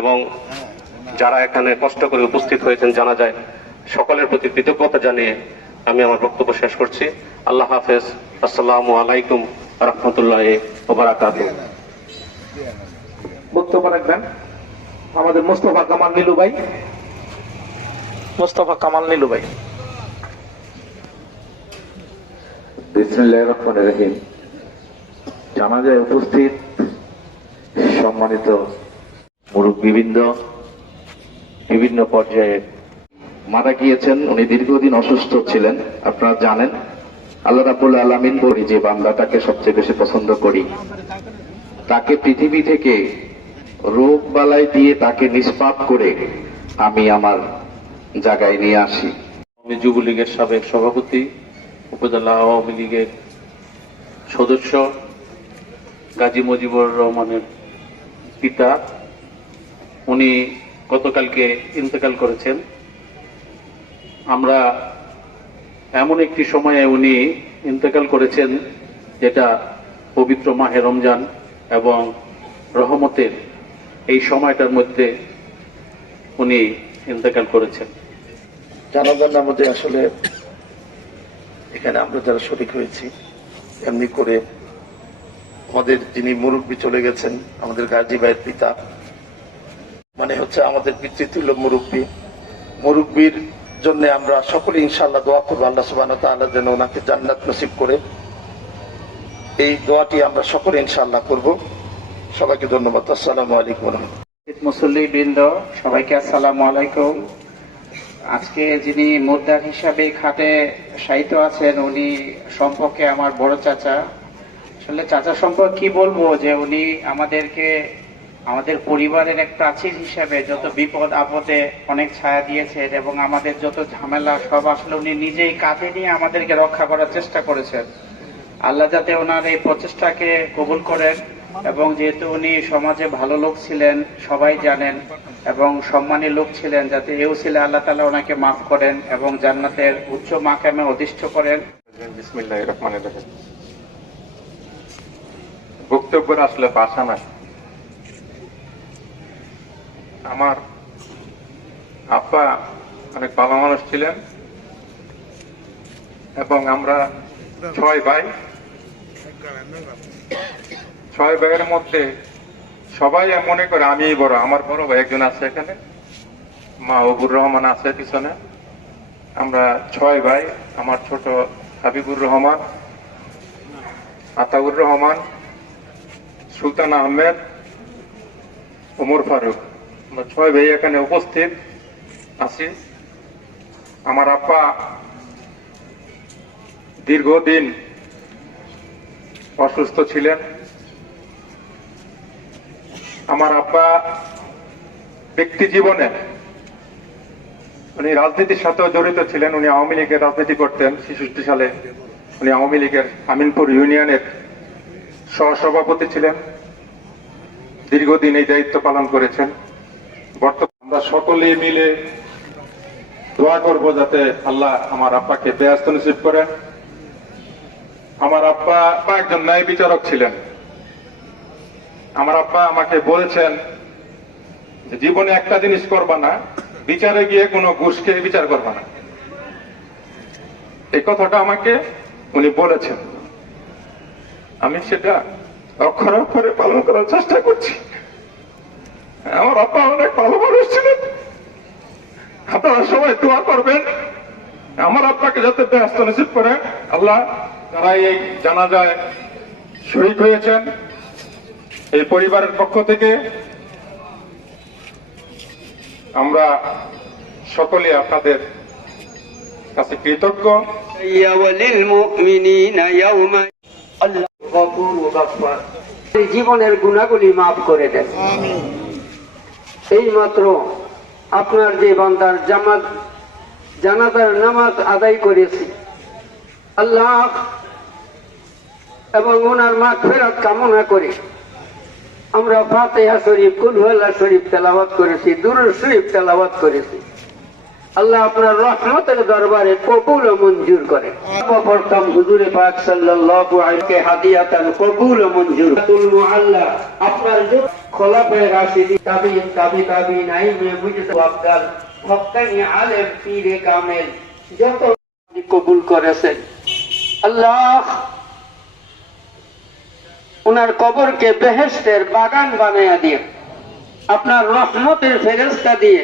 এবং যারা এখানে কষ্ট করে উপস্থিত হয়েছেন জানা যায়, সকলের প্রতি কৃতজ্ঞতা জানিয়ে আমি আমার বক্তব্য শেষ করছি। আল্লাহ হাফেজ। আসসালামু আলাইকুম রহমতুল্লাহ ওবরাকাত বক্তব্য রাখবেন আমাদের মোস্তফা কামাল নীলু ভাই। মোস্তফা কামাল নীলু ভাই। বিসমুল্লাহ রহিম। জানাজায় উপস্থিত সম্মানিত মুরব্বীবৃন্দ বিভিন্ন পর্যায়ে মারা গিয়েছেন। উনি দীর্ঘদিন অসুস্থ ছিলেন, আপনারা জানেন। আল্লাহ রাবুল আলমিন বলি যে বান্দাটাকে সবচেয়ে বেশি পছন্দ করি। তাকে পৃথিবী থেকে রোগ বালাই দিয়ে তাকে নিষ্পাপ করে আমি আমার জায়গায় নিয়ে আসি। আমি যুবলীগের সাবেক সভাপতি, উপজেলা আওয়ামী লীগের সদস্য গাজী মুজিবুর রহমানের পিতা উনি গতকালকে ইন্তেকাল করেছেন। আমরা এমন একটি সময়ে উনি ইন্তেকাল করেছেন যেটা পবিত্র মাহে রমজান এবং রহমতের এই সময়টার মধ্যে উনি ইন্তেকাল করেছেন। জানাজার নামে আসলে এখানে আমরা যারা শরিক হয়েছি, এমনি করে আমাদের যিনি মুরব্বী চলে গেছেন, আমাদের গাজী ভাইয়ের পিতা মানে হচ্ছে আমাদের পিতৃতুল্য মুরব্বী। মুরব্বীর জন্য আমরা সকলে ইনশাল্লাহ দোয়া করব, আল্লাহ সুবাহ তাআলা যেন ওনাকে জান্নাত নসিব করে। এই দোয়াটি আমরা সকলে ইনশাল্লাহ করব। সবাইকে ধন্যবাদ। আসসালামু আলাইকুম মুসল্লি বৃন্দ, সবাইকে আসসালামু আলাইকুম। আজকে যিনি মুদ্রার হিসাবে খাটে সাহিত্য আছেন, উনি সম্পর্কে আমার বড় চাচা। আসলে চাচা সম্পর্কে কি বলব? যে উনি আমাদেরকে আমাদের পরিবারের এক প্রাচীর হিসাবে যত বিপদ আপদে অনেক ছায়া দিয়েছেন এবং আমাদের যত ঝামেলা সব আসলে উনি নিজেই কাঁধে নিয়ে আমাদেরকে রক্ষা করার চেষ্টা করেছেন। আল্লাহ যাতে ওনার এই প্রচেষ্টাকে কবুল করেন এবং যেহেতু উনি সমাজে ভালো লোক ছিলেন, সবাই জানেন, এবং সম্মানী লোক ছিলেন, যাতে এও ছিল আল্লাহ তালা ওনাকে মাফ করেন এবং জান্নাতের উচ্চ মাকামে অধিষ্ঠ করেন। বক্তব্যের আসলে ভাষা নাই আমার আব্বা অনেক ভালো মানুষ ছিলেন এবং আমরা ছয় ভাই। ছয় ভাইয়ের মধ্যে সবাই মনে করে আমিই বড়, আমার বড় ভাই একজন আছে এখানে, মা অবুর রহমান আছে পিছনে। আমরা ছয় ভাই, আমার ছোট হাবিবুর রহমান, আতাউর রহমান, সুলতান আহমেদ, ওমর ফারুক। আমরা ছয় ভাই এখানে উপস্থিত আছি। আমার আপা দীর্ঘদিন অসুস্থ ছিলেন। আমার আব্বা ব্যক্তি জীবনে উনি রাজনীতির সাথেও জড়িত ছিলেন। উনি আওয়ামী লীগের রাজনীতি করতেন ছেষট্টি সালে। উনি আওয়ামী লীগের আমিনপুর ইউনিয়নের সহসভাপতি ছিলেন। দীর্ঘদিন এই দায়িত্ব পালন করেছেন। বর্তমান আমরা সকলেই মিলে দোয়া করব যাতে আল্লাহ আমার আব্বাকে বেয়াস্ত নসিব করেন আমার আব্বা আব্বা একজন ন্যায় বিচারক ছিলেন। আমার আব্বা আমাকে বলেছেন জীবনে একটা জিনিস করবা না, বিচারে গিয়ে কোনো ঘুষকে বিচার করবা না। এই কথাটা আমাকে উনি বলেছেন। আমি সেটা অক্ষর অক্ষরে পালন করার চেষ্টা করছি। আমার আপা অনেক ভালো মানুষ ছিলেন। আপনারা সবাই দোয়া করবেন। আমার আপনাকে যাতে ব্যস্ত নিশ্চিত করে আল্লাহ যারা এই জানা যায় শহীদ হয়েছেন। এই পরিবারের পক্ষ থেকে আমরা সকলে আপনাদের কাছে কৃতজ্ঞ। জীবনের গুণাগুলি মাফ করে দেয় এই মাত্র আপনার যে বান্দার জামাত জানাতার নামাজ আদায় করেছি, আল্লাহ এবং ওনার মা ফেরত কামনা করে আমরা ফাতেহা শরীফ কুলহল্লা শরীফ তেলাওয়াত করেছি দুরুল শরীফ তেলাওয়াত করেছি। আল্লাহ আপনার রহমতের দরবারে কবুল ও মঞ্জুর করে। হুজুরে পাক সাল্লাল্লাহু আলাইহি হাদিয়াতান কবুল ও মঞ্জুর। তুল মুআল্লা, আপনার যে তাবি হক্কানি আলেম, পীরে কামেল, যত কবুল করেছেন। আল্লাহ ওনার কবরকে বেহেশতের বাগান বানায়া দিয়ে, আপনার রহমতের ফেরেস্তা দিয়ে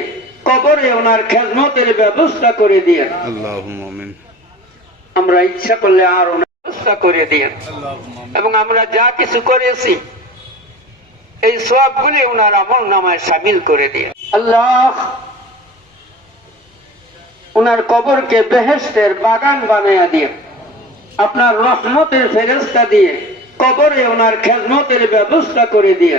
কবরে ওনার খেদমতের ব্যবস্থা করে দিয়ে। আমরা ইচ্ছা করলে আর ওনার ব্যবস্থা করে দিয়ে। এবং আমরা যা কিছু করেছি এই সবগুলি ওনার আমল নামায় সামিল করে দিয়ে। আল্লাহ ওনার কবরকে বেহেশতের বাগান বানাইয়া দিয়ে আপনার রহমতের ফেরেস্তা দিয়ে কবরে ওনার খেদমতের ব্যবস্থা করে দিয়ে।